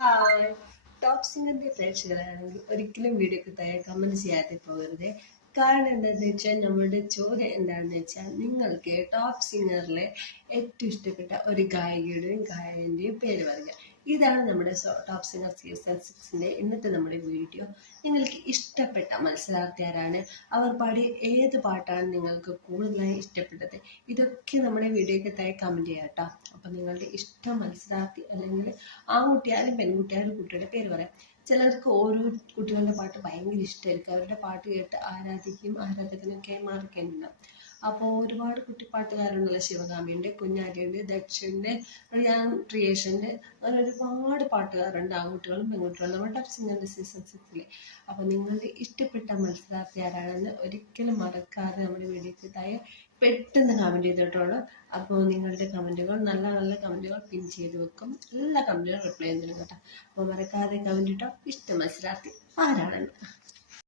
Hi top സിംഗറിന്റെ പ്രേക്ഷകരാണെങ്കിൽ ഒരിക്കലും വീഡിയോക്ക് താഴെ കമന്റ് ചെയ്യാതെ പോകരുത്. കാരണം എന്താണെന്ന് വെച്ചാൽ നമ്മളുടെ ചോദ്യം എന്താണെന്ന് വെച്ചാൽ നിങ്ങൾക്ക് ടോപ്പ് സിംഗറിലെ ഏറ്റവും ഇഷ്ടപ്പെട്ട ഒരു ഗായികയുടെയും ഗായകന്റെയും പേര് പറയുക ഇതാണ് നമ്മുടെ ടോപ്പ് സിംഗർ സീസൺ സിക്സിന്റെ ഇന്നത്തെ നമ്മുടെ വീഡിയോ നിങ്ങൾക്ക് ഇഷ്ടപ്പെട്ട മത്സരാർത്ഥി ആരാണ് അവർ പാടിയ ഏത് പാട്ടാണ് നിങ്ങൾക്ക് കൂടുതലായി ഇഷ്ടപ്പെട്ടത്? ഇതൊക്കെ നമ്മുടെ വീഡിയോയ്ക്ക് താഴെ കമന്റ് ചെയ്യാം കേട്ടോ. അപ്പം നിങ്ങളുടെ ഇഷ്ട മത്സരാർത്ഥി അല്ലെങ്കിൽ ആൺകുട്ടിയാലും പെൺകുട്ടിയാലും കുട്ടിയുടെ പേര് പറയാം. ചിലർക്ക് ഓരോ കുട്ടികളുടെ പാട്ട് ഭയങ്കര ഇഷ്ടമായിരിക്കും അവരുടെ പാട്ട് കേട്ട് ആരാധിക്കും ആരാധകനൊക്കെ മാറിക്കുന്നുണ്ടാവും അപ്പോൾ ഒരുപാട് കുട്ടിപ്പാട്ടുകാരുണ്ടല്ലോ. ശിവകാമിയുണ്ട് കുഞ്ഞാലിയുണ്ട് ദക്ഷുണ്ട് റിയാൻ ക്രിയേഷന്റെ അങ്ങനെ ഒരുപാട് പാട്ടുകാരുണ്ട്. ആൺകുട്ടികളും പെൺകുട്ടികളും നമ്മുടെ ടോപ്പ് സിംഗറിന്റെ സീസൺ അപ്പോൾ നിങ്ങളുടെ ഇഷ്ടപ്പെട്ട മത്സരാർത്ഥി ആരാണെന്ന് ഒരിക്കലും മറക്കാതെ നമ്മുടെ വീഡിയോക്ക് താഴെ പെട്ടെന്ന് കമന്റ് ചെയ്തിട്ടുള്ളൂ അപ്പോൾ നിങ്ങളുടെ കമന്റുകൾ നല്ല നല്ല കമന്റുകൾ പിൻ ചെയ്ത് വെക്കും. എല്ലാ കമന്റുകളും റിപ്ലൈ ചെയ്യുന്നുണ്ട് കേട്ടോ. അപ്പോൾ മറക്കാതെ കമന്റ് ഇട്ടോ. ഇഷ്ട മത്സരാർത്ഥി ആരാണെന്ന്